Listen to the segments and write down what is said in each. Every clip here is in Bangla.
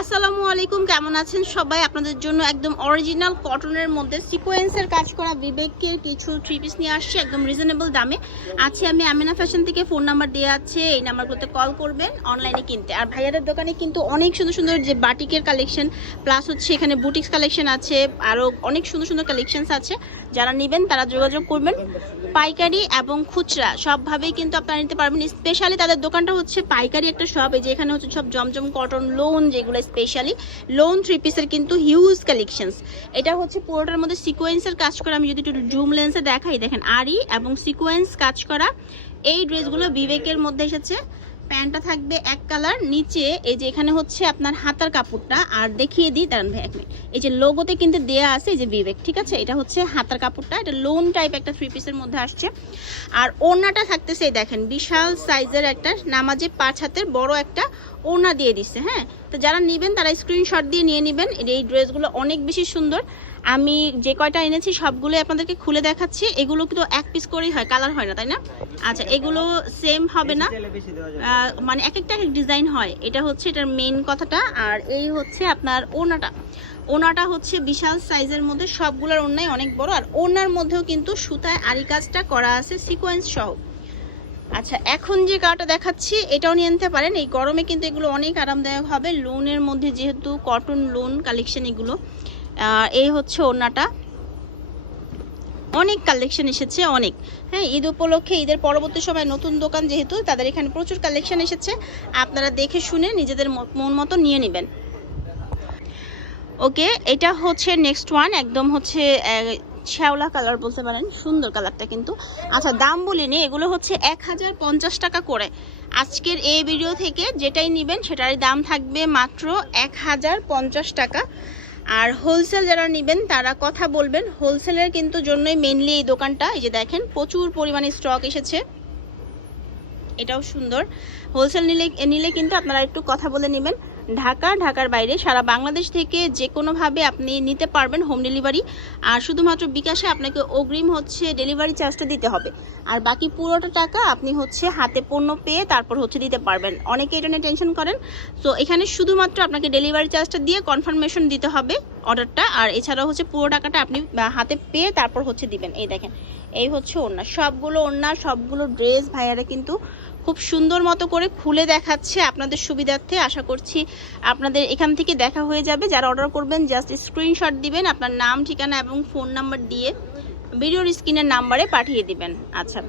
আসসালামু আলাইকুম, কেমন আছেন সবাই? আপনাদের জন্য একদম অরিজিনাল কটনের মধ্যে সিকোয়েন্সের কাজ করা বিবেকের কিছু থ্রি পিস নিয়ে আসছে, একদম রিজনেবল দামে। আছে আমি আমিনা ফ্যাশন থেকে ফোন নাম্বার দেওয়া আছে, এই নাম্বারগুলোতে কল করবেন অনলাইনে কিনতে। আর ভাইয়াদের দোকানে কিন্তু অনেক সুন্দর সুন্দর যে বাটিকের কালেকশন প্লাস হচ্ছে এখানে বুটিক্স কালেকশন আছে আরও অনেক সুন্দর সুন্দর কালেকশনস আছে। যারা নেবেন, তারা যোগাযোগ করবেন। পাইকারি এবং খুচরা, সবভাবেই কিন্তু আপনারা নিতে পারবেন। স্পেশালি তাদের দোকানটা হচ্ছে পাইকারি একটা শপ এই যে এখানে হচ্ছে সব জমজম কটন লোন যেগুলো স্পেশালি লোন থ্রি পিসের কিন্তু হিউজ কালেকশনস এটা হচ্ছে পুরোটার মধ্যে সিকোয়েন্সের কাজ করা। আমি যদি একটু জুম লেন্সে দেখাই, দেখেন আরি এবং সিকোয়েন্স কাজ করা। এই ড্রেসগুলো বিবেকের মধ্যে এসেছে। প্যান্টটা থাকবে এক কালার নিচে এই যে এখানে হচ্ছে আপনার হাতার কাপড়টা। আর দেখিয়ে দিই, দাঁড়ান ভাই, এক মিনিট এই যে লোগোতে কিন্তু দেয়া আছে এই যে বিবেক, ঠিক আছে? এটা হচ্ছে হাতার কাপড়টা। এটা লোন টাইপ একটা থ্রি পিসের মধ্যে আসছে। আর ওড়নাটা থাকতেছে দেখেন, বিশাল সাইজের একটা, নামাজে পাঁচ হাতের বড় একটা ওড়না দিয়ে দিচ্ছে হ্যাঁ? তো যারা নেবেন তারা স্ক্রিনশট দিয়ে নিয়ে নেবেন। এই ড্রেসগুলো অনেক বেশি সুন্দর। আমি যে কয়টা এনেছি সবগুলোই আপনাদেরকে খুলে দেখাচ্ছি। এগুলো কিন্তু এক পিস করেই হয় কালার হয় না তাই না? আচ্ছা এগুলো সেম হবে না। মানে এক একটা এক ডিজাইন হয়। এটা হচ্ছে এটার মেন কথাটা। আর এই হচ্ছে আপনার ওনাটা ওনাটা হচ্ছে বিশাল সাইজের মধ্যে সবগুলোর ওনাই অনেক বড়। আর ওনার মধ্যেও কিন্তু সুতায় আরি কাজটা করা আছে সিকোয়েন্স সহ। আচ্ছা এখন যে কাটা দেখাচ্ছি, এটাও নিয়ে নিতে পারেন। এই গরমে কিন্তু এগুলো অনেক আরামদায়ক হবে। লোনের মধ্যে যেহেতু কটন লোন কালেকশন এগুলো এই হচ্ছে ওনাটা অনেক কালেকশন এসেছে, অনেক। হ্যাঁ ঈদ উপলক্ষে, ঈদের পরবর্তী সময় নতুন দোকান যেহেতু, তাদের এখানে প্রচুর কালেকশন এসেছে। আপনারা দেখে শুনে নিজেদের মন মতো নিয়ে নেবেন। ওকে, এটা হচ্ছে নেক্সট ওয়ান একদম হচ্ছে শ্যাওলা কালার বলতে পারেন, সুন্দর কালারটা কিন্তু। আচ্ছা দাম বলিনি এগুলো হচ্ছে এক হাজার পঞ্চাশ টাকা করে। আজকের এই ভিডিও থেকে যেটাই নেবেন, সেটারই দাম থাকবে মাত্র এক হাজার পঞ্চাশ টাকা। আর হোলসেল যারা নেবেন, তারা কথা বলবেন হোলসেলের কিন্তু জন্যই মেনলি এই দোকানটা। এই যে দেখেন, প্রচুর পরিমাণে স্টক এসেছে। এটাও সুন্দর। হোলসেল নিলে নিলে কিন্তু আপনারা একটু কথা বলে নেবেন। ঢাকা, ঢাকার বাইরে সারা বাংলাদেশ থেকে যে কোনোভাবে আপনি নিতে পারবেন হোম ডেলিভারি। আর শুধুমাত্র বিকাশে আপনাকে অগ্রিম হচ্ছে ডেলিভারি চার্জটা দিতে হবে। আর বাকি পুরোটা টাকা আপনি হচ্ছে হাতে পণ্য পেয়ে তারপর হচ্ছে দিতে পারবেন। অনেকে এটা নিয়ে টেনশন করেন। তো এখানে শুধুমাত্র আপনাকে ডেলিভারি চার্জটা দিয়ে কনফার্মেশন দিতে হবে অর্ডারটা। আর এছাড়াও হচ্ছে পুরো টাকাটা আপনি হাতে পেয়ে তারপর হচ্ছে দিবেন। এই দেখেন, এই হচ্ছে ওড়না। সবগুলো ওড়না, সবগুলো ড্রেস ভাইয়ারা কিন্তু খুব সুন্দর মতো করে খুলে দেখাচ্ছে আপনাদের সুবিধার্থে। আশা করছি আপনাদের এখান থেকে দেখা হয়ে যাবে। যারা অর্ডার করবেন জাস্ট স্ক্রিনশট দিবেন আপনার নাম ঠিকানা এবং ফোন নাম্বার দিয়ে ভিডিওর স্ক্রিনের নাম্বারে পাঠিয়ে দিবেন। আচ্ছা।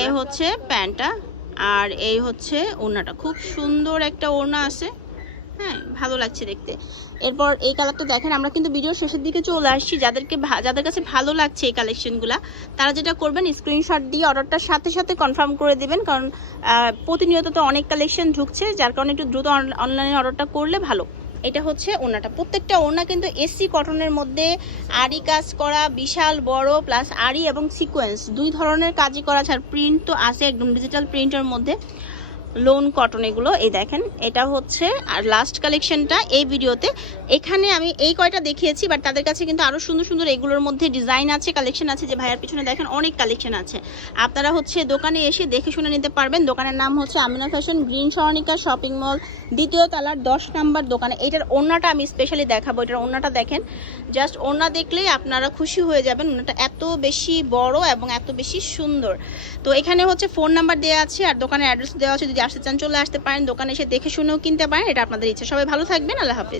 এই হচ্ছে প্যান্টটা আর এই হচ্ছে ওড়নাটা। খুব সুন্দর একটা ওড়না আছে। হ্যাঁ ভালো লাগছে দেখতে। এরপর এই কালারটা দেখেন, আমরা কিন্তু ভিডিও শেষের দিকে চলে আসছি। যাদেরকে যাদের কাছে ভালো লাগছে এই কালেকশনগুলো তারা যেটা করবেন স্ক্রিনশট দিয়ে অর্ডারটার সাথে সাথে কনফার্ম করে দেবেন। কারণ প্রতিনিয়ত তো অনেক কালেকশন ঢুকছে, যার কারণে একটু দ্রুত অনলাইনে অর্ডারটা করলে ভালো। এটা হচ্ছে ওনাটা প্রত্যেকটা ওনা কিন্তু এসি কটনের মধ্যে আরি কাজ করা, বিশাল, বড় প্লাস আরি এবং সিকোয়েন্স দুই ধরনের কাজই করা আর প্রিন্ট তো আছে একদম ডিজিটাল প্রিন্টের মধ্যে। লোন কটন এগুলো। এই দেখেন, এটা হচ্ছে, আর লাস্ট কালেকশনটা এই ভিডিওতে। এখানে আমি এই কয়টা দেখিয়েছি বাট তাদের কাছে কিন্তু আরও সুন্দর সুন্দর এগুলোর মধ্যে ডিজাইন আছে কালেকশন আছে, যে ভাইয়ার পিছনে দেখেন অনেক কালেকশন আছে। আপনারা হচ্ছে দোকানে এসে দেখে শুনে নিতে পারবেন। দোকানের নাম হচ্ছে Amina fashion green Saranika shopping mall দ্বিতীয় তলার দশ নাম্বার দোকানে। এটার ওড়নাটা আমি স্পেশালি দেখাবো। এটার ওড়নাটা দেখেন জাস্ট ওড়না দেখলেই আপনারা খুশি হয়ে যাবেন। ওড়নাটা এত বেশি বড় এবং এত বেশি সুন্দর। তো এখানে হচ্ছে ফোন নাম্বার দেওয়া আছে, আর দোকানের অ্যাড্রেস দেওয়া আছে যদি আসতে চান, চলে আসতে পারেন, দোকানে এসে দেখে শুনেও কিনতে পারেন, এটা আপনাদের ইচ্ছা। সবাই ভালো থাকবেন, আল্লাহ হাফিজ।